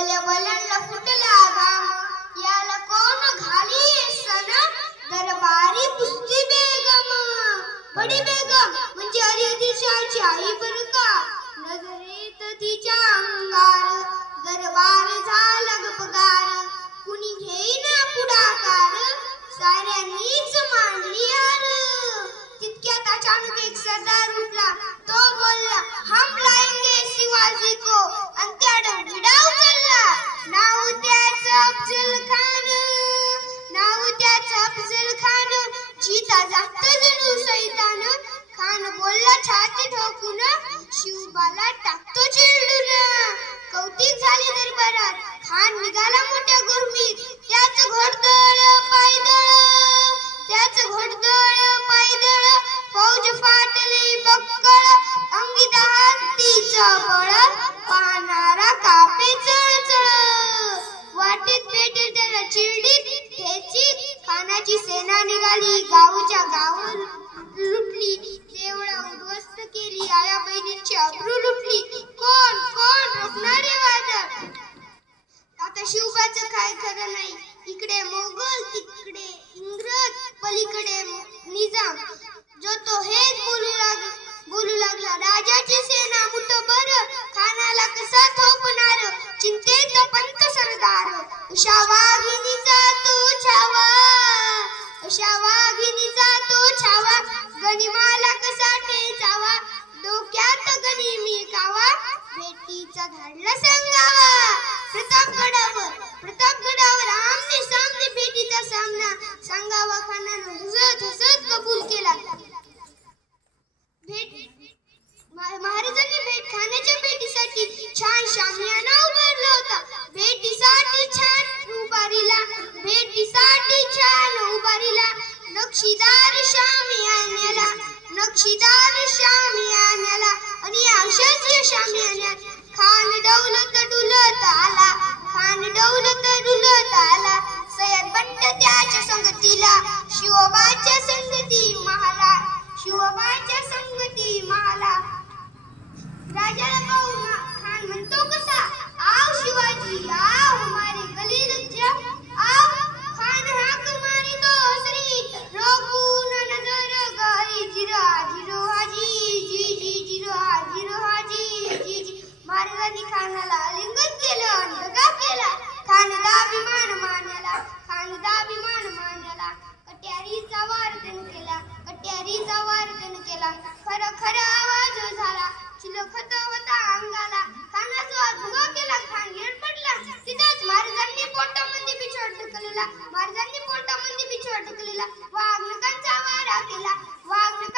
बल्यांना फुटला घाम याला कोण घाली दरबारी पुसती बेगम। बडी बेगम म्हणजे अरिदिशाची आई बर का? नजरेत तिच्या अंगार दरबार झाला गपगार. कुणी घेईना पुढाकार साऱ्यांनीच मांडली यार तितक्यात अचानक एक सरदार जास्त जणू सैतान खान बोलला छाती ठोकून शिवबाला टाकतो चिरडून कौतिक दरबारात खान निघाला मोठ्या गुरमीत त्याच घोडदळ पायदळ त्याच घोडदळ पायदळ फौज फाटली बक्कळ अंगी हत्तीचं बळ पाहणारा कापे चळचळ वाटेत भेटेल त्याला चिरडीत ठेचीत खानाची सेना निघाली. गावच्या गाव लुटली. देवळा उद्ध्वस्त केली. आया बहिणींची अब्रू लुटली. कोण? कोण? रोखणारे वादळ. आता शिवबाचं काय खरं नाही. इकडे मोगल तिकडे इंग्रज पलीकडे निजाम. जो तो हेच बोलू लाग बोलू लागला. राजाची सेना मुठ बर खानाला कसा थोपणार? चिंतेत पंत सरदार. उषा वाघिणीचा मला कसा ठेचावा डोक्यात गनिमी कावा भेटीचा धाडला सांगावा. प्रतापगडावर प्रतापगडावर आमने सामने भेटीचा सामना. सांगावा खानानं हसत हसत कबूल केला. शामियान्याला नक्षीदार शामियान्याला आणि अशाच या शामियान्यात खान डौलत डुलत आला खान डौलत डुलत आला. सय्यद बंट त्याच्या संगतीला शिवबाच्या संगती महाला शिवबाच्या संगती महाला. राजाला पाहून महाराजांनी पोटामध्ये बिछवाट केलेला? वाघनकांचा वारा केला. वाघ